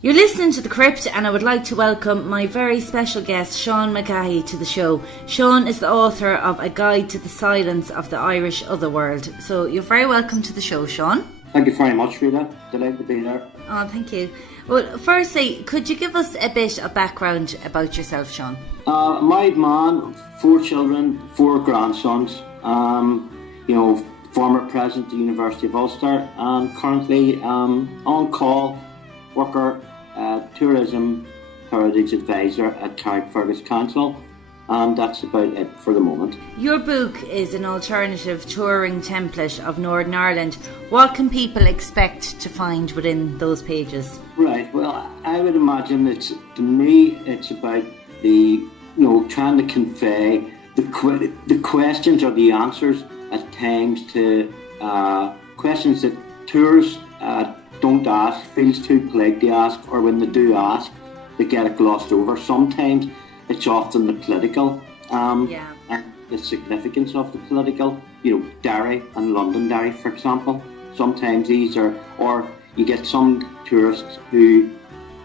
You're listening to The Crypt, and I would like to welcome my very special guest, Sean Mac Eachaidh, to the show. Sean is the author of A Guide to the Silence of the Irish Otherworld. So you're very welcome to the show, Sean. Thank you very much, Rita. Delighted to be there. Oh, thank you. Well, firstly, could you give us a bit of background about yourself, Sean? Married man, 4 children, 4 grandsons. Former president of the University of Ulster, and currently on call worker, tourism heritage advisor at Carrickfergus Council, and that's about it for the moment. Your book is an alternative touring template of Northern Ireland. What can people expect to find within those pages? Right, well, I would imagine it's about trying to convey the questions or the answers at times to questions that tourists don't ask, feels too polite to ask, or when they do ask, they get it glossed over. Sometimes it's often the political and the significance of the political, Derry and Londonderry, for example. Sometimes these are, or you get some tourists who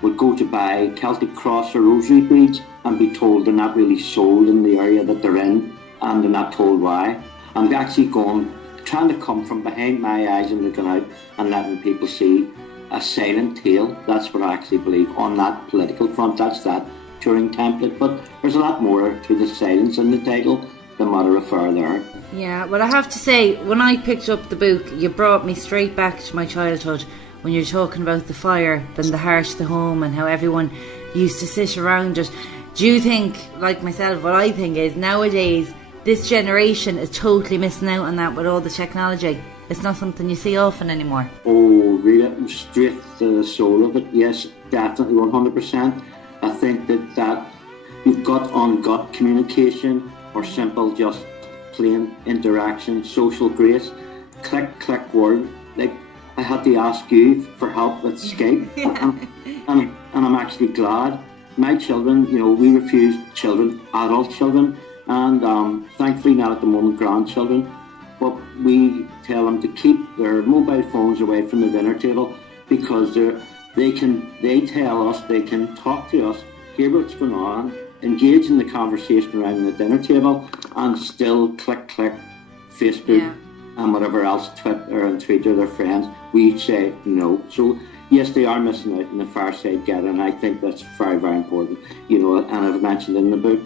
would go to buy Celtic cross or rosary beads and be told they're not really sold in the area that they're in, and they're not told why. I'm actually trying to come from behind my eyes and looking out and letting people see a silent tale. That's what I actually believe on that political front. That's that touring template. But there's a lot more to the silence in the title than what I refer there. Yeah, well, I have to say, when I picked up the book, you brought me straight back to my childhood when you're talking about the fire, then the hearth of the home, and how everyone used to sit around it. Do you think, like myself, what I think is nowadays this generation is totally missing out on that with all the technology? It's not something you see often anymore. Oh, Rita, straight to the soul of it. Yes, definitely, 100%. I think that you've got on-gut communication, or simple, just plain interaction, social grace, click word. Like, I had to ask you for help with Skype, and I'm actually glad. My children, we refuse adult children, and thankfully not at the moment grandchildren, but we tell them to keep their mobile phones away from the dinner table, because they tell us, they can talk to us, hear what's going on, engage in the conversation around the dinner table, and still click Facebook and whatever else, Twitter and tweet to their friends. We say no. So yes, they are missing out in the far side gathering, and I think that's very, very important. And I've mentioned in the book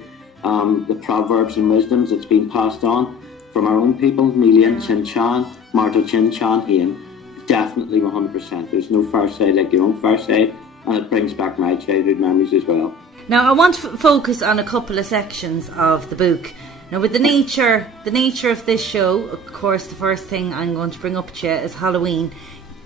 the proverbs and wisdoms that's been passed on from our own people, Milian Chin Chan, Marta Chin Chan Hain. Definitely 100%. There's no far side like your own far side, and it brings back my childhood memories as well. Now, I want to focus on a couple of sections of the book. Now, with the nature of this show, of course, the first thing I'm going to bring up to you is Halloween.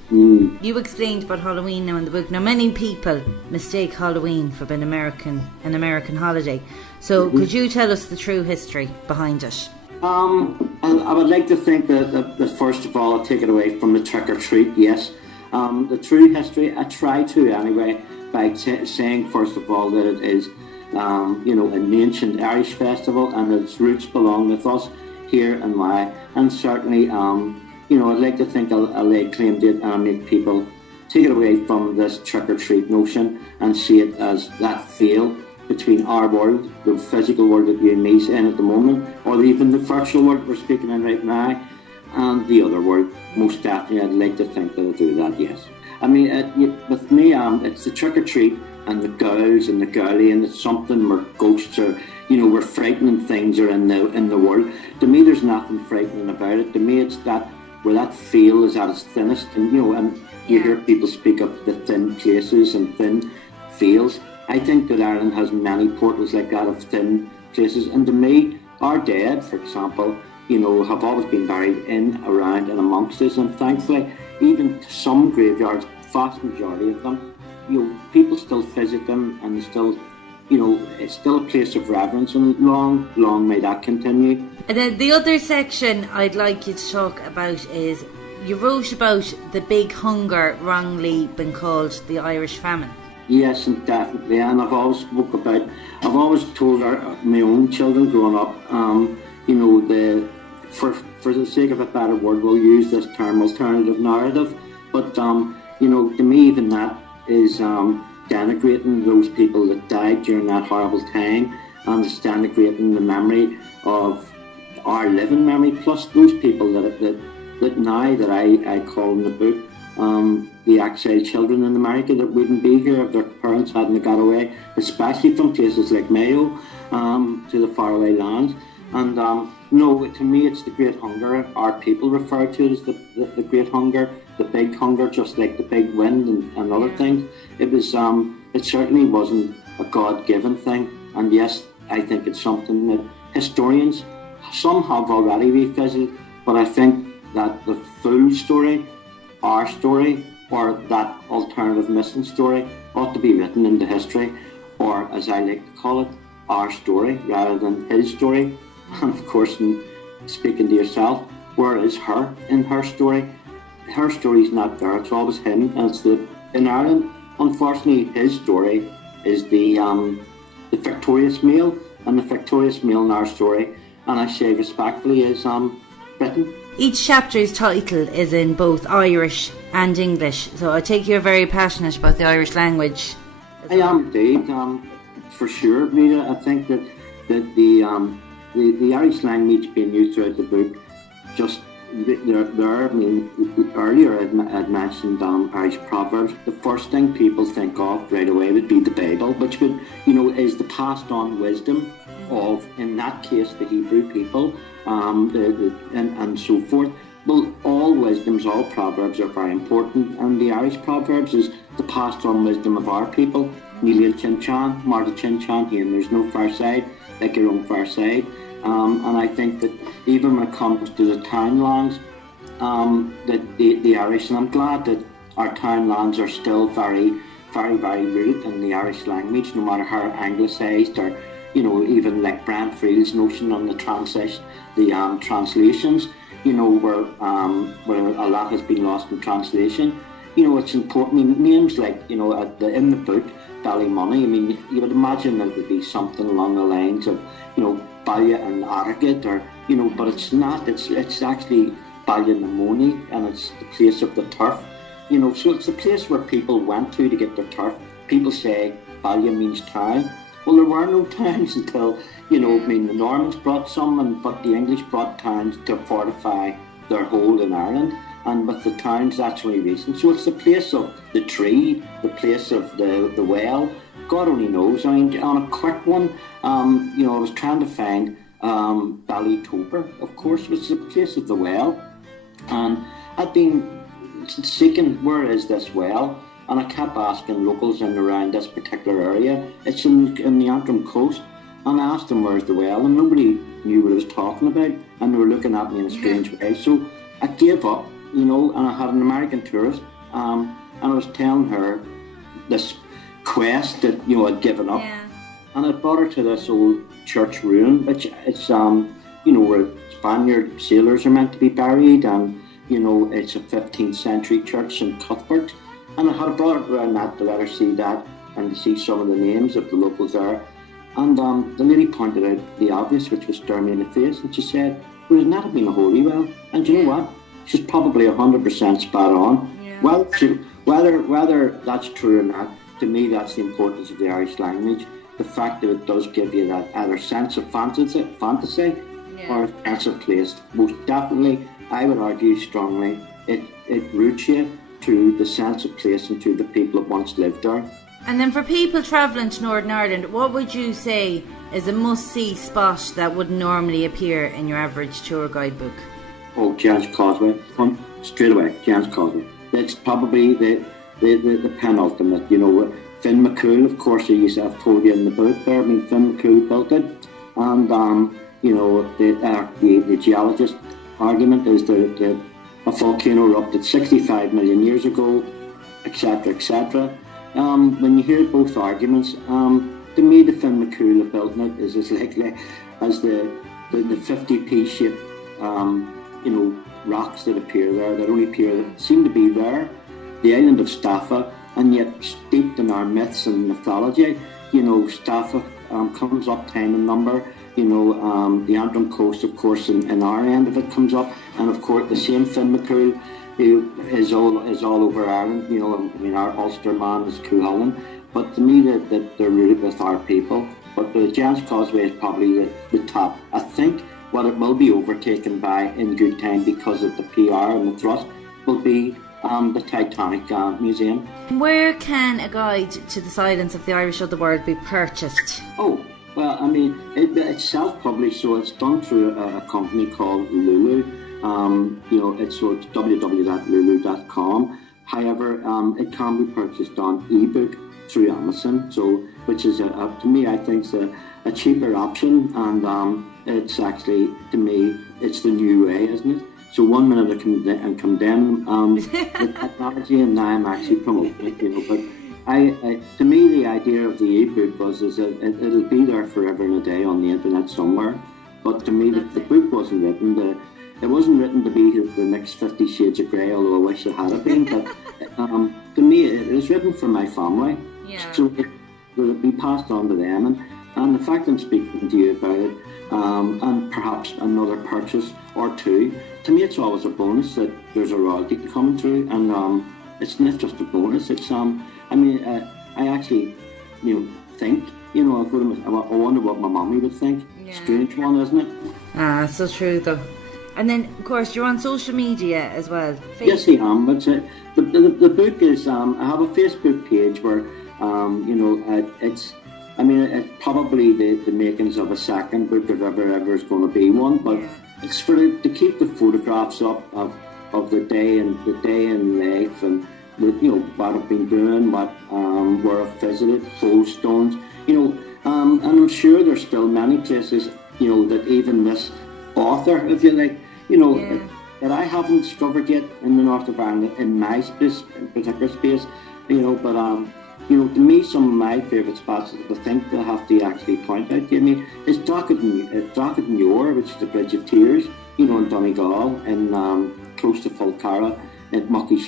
You explained about Halloween now in the book. Now, many people mistake Halloween for an American holiday. So, could you tell us the true history behind it? I would like to think that first of all, I'll take it away from the trick or treat. Yes, the true history. I try to anyway by saying first of all that it is, an ancient Irish festival, and its roots belong with us here and why. And certainly, I'd like to think I'll lay claim to it, and I'll make people take it away from this trick-or-treat notion and see it as that veil between our world, the physical world that you and me's in at the moment, or even the virtual world we're speaking in right now, and the other world. Most definitely, I'd like to think that I'll do that, yes. I mean, with me, it's the trick-or-treat and the girls and the girly, and it's something where ghosts are, where frightening things are in the world. To me, there's nothing frightening about it. To me, it's that where that feel is at its thinnest, and you hear people speak of the thin places and thin feels. I think that Ireland has many portals like that of thin places, and to me, our dead, for example, have always been buried in, around, and amongst us, and thankfully, even some graveyards, vast majority of them, people still visit them, and still, it's still a place of reverence, and long may that continue. And then the other section I'd like you to talk about is, you wrote about the big hunger wrongly been called the Irish famine. Yes, and definitely, and I've always told my own children growing up, for the sake of a better word, we'll use this term alternative narrative, but to me even that is denigrating those people that died during that horrible time, and it's denigrating the memory of our living memory, plus those people that now that I call in the book the exiled children in America that wouldn't be here if their parents hadn't got away, especially from places like Mayo to the faraway lands. And no, to me it's the Great Hunger. Our people refer to it as the Great Hunger, the Big Hunger, just like the Big Wind and other things. It was it certainly wasn't a God-given thing, and yes, I think it's something that historians, some have already revisited, but I think that the full story, our story, or that alternative missing story, ought to be written into history, or as I like to call it, our story rather than his story. And of course, in speaking to yourself, where is her in her story? Her story's not there, it's always him. And it's in Ireland, unfortunately, his story is the victorious male, and the victorious male in our story, and I say respectfully, is Britain. Each chapter's title is in both Irish and English, so I take you're very passionate about the Irish language. I am indeed, for sure, Rita. I think that the Irish language being used throughout the book, just there. I mean, earlier I'd mentioned Irish proverbs. The first thing people think of right away would be the Bible, which would, is the passed on wisdom of, in that case, the Hebrew people, and so forth. Well, all wisdoms, all proverbs are very important, and the Irish proverbs is the passed on wisdom of our people. Níl Chinchan, Marta Chinchan, here, and there's no far side like your own far side. And I think that even when it comes to the townlands, that the Irish, and I'm glad that our townlands are still very, very, very rooted in the Irish language, no matter how anglicised or, even like Brent Friel's notion on the translations, where a lot has been lost in translation. It's important. I mean, names like, in the book, Ballymoney, I mean, you would imagine that it would be something along the lines of, Ballia and Arrogate, or, but it's not. It's actually Ballinamony, and it's the place of the turf. So it's the place where people went to get their turf. People say Ballia means town. Well, there were no towns until, the Normans brought some, but the English brought towns to fortify their hold in Ireland. And with the towns, that's only recent. So it's the place of the tree, the place of the well. God only knows. I mean, on a quick one, I was trying to find Ballytoper, of course, which is the place of the well. And I'd been seeking, where is this well? And I kept asking locals in and around this particular area. It's in the Antrim coast. And I asked them, where's the well? And nobody knew what I was talking about. And they were looking at me in a strange way. So I gave up, and I had an American tourist. And I was telling her this quest that, I'd given up. Yeah. And I brought her to this old church ruin, which it's, where Spaniard sailors are meant to be buried. And, it's a 15th century church in Cuthbert. And I had brought her around that to let her see that and to see some of the names of the locals there. And the lady pointed out the obvious, which was staring me in the face, and she said, well, isn't that have been a holy well? And you know what? She's probably 100% spot on. Yeah. Well, whether that's true or not, to me that's the importance of the Irish language. The fact that it does give you that either sense of fantasy or a sense of place. Most definitely, I would argue strongly, it roots you to the sense of place and to the people that once lived there. And then for people travelling to Northern Ireland, what would you say is a must-see spot that wouldn't normally appear in your average tour guidebook? Oh, Giant's Causeway. Straight away, Giant's Causeway. It's probably the penultimate, Finn McCool, of course, I've told you in the book there, Finn McCool built it. And, the geologist argument is that a volcano erupted 65 million years ago, etc., etc. When you hear both arguments, to me the Finn McCool of building it is as likely as the 50p shaped rocks that appear there, that seem to be there, the island of Staffa, and yet steeped in our myths and mythology. Staffa comes up time and number. The Antrim coast, of course, in our end of it comes up, and of course the same Finn McCool who is all over Ireland. Our Ulster man is Cuchulainn, but to me that they're rooted with our people. But the Giant's Causeway is probably the top. I think what it will be overtaken by in good time because of the PR and the thrust will be the Titanic Museum. Where can a guide to the silence of the Irish Otherworld be purchased? Oh, well, I mean, it's self-published, so it's done through a company called Lulu. It's www.lulu.com. However, it can be purchased on ebook through Amazon, which is to me, I think, is a cheaper option, and it's actually, to me, it's the new way, isn't it? So 1 minute I condemn the technology, and now I'm actually promoting it. But to me, the idea of the ebook is that it'll be there forever and a day on the internet somewhere. But to me, the book wasn't written. It wasn't written to be the next 50 Shades of Grey, although I wish it had been. But to me, it was written for my family. Yeah. So it'll be passed on to them. And the fact I'm speaking to you about it, and perhaps another purchase or two, to me it's always a bonus that there's a royalty coming through, and it's not just a bonus. It's I actually, think, I wonder what my mommy would think. Yeah. Strange one, isn't it? So true though. And then, of course, you're on social media as well. Facebook. Yes, I am. But the book is. I have a Facebook page where, it's probably the makings of a second book if ever is going to be one. But it's to keep the photographs up of the day in life, and what I've been doing, where I've visited, Holestones, and I'm sure there's still many places, that even this author, if you like, that I haven't discovered yet in the north of Ireland, in my particular space, but to me, some of my favourite spots that I think they'll have to actually point out to me is Dockett-Muir, which is the Bridge of Tears, in Donegal, and close to Fulcara, at Muckie,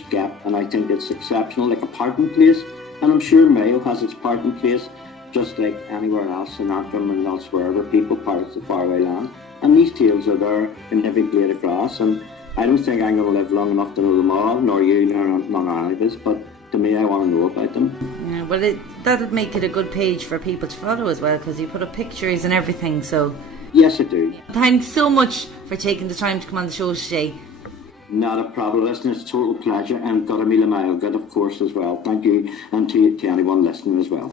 and I think it's exceptional, like a parting place. And I'm sure Mayo has its parting place, just like anywhere else in Antrim and elsewhere where people part the faraway land. And these tales are there in every blade of grass, and I don't think I'm going to live long enough to know them all, nor you, nor any of this, but to me, I want to know about them. Yeah, well, that'll make it a good page for people to follow as well, because you put up pictures and everything, so... Yes, I do. Thanks so much for taking the time to come on the show today. Not a problem. Listen, it's a total pleasure, and got a meal of my good, of course, as well. Thank you, and to anyone listening as well.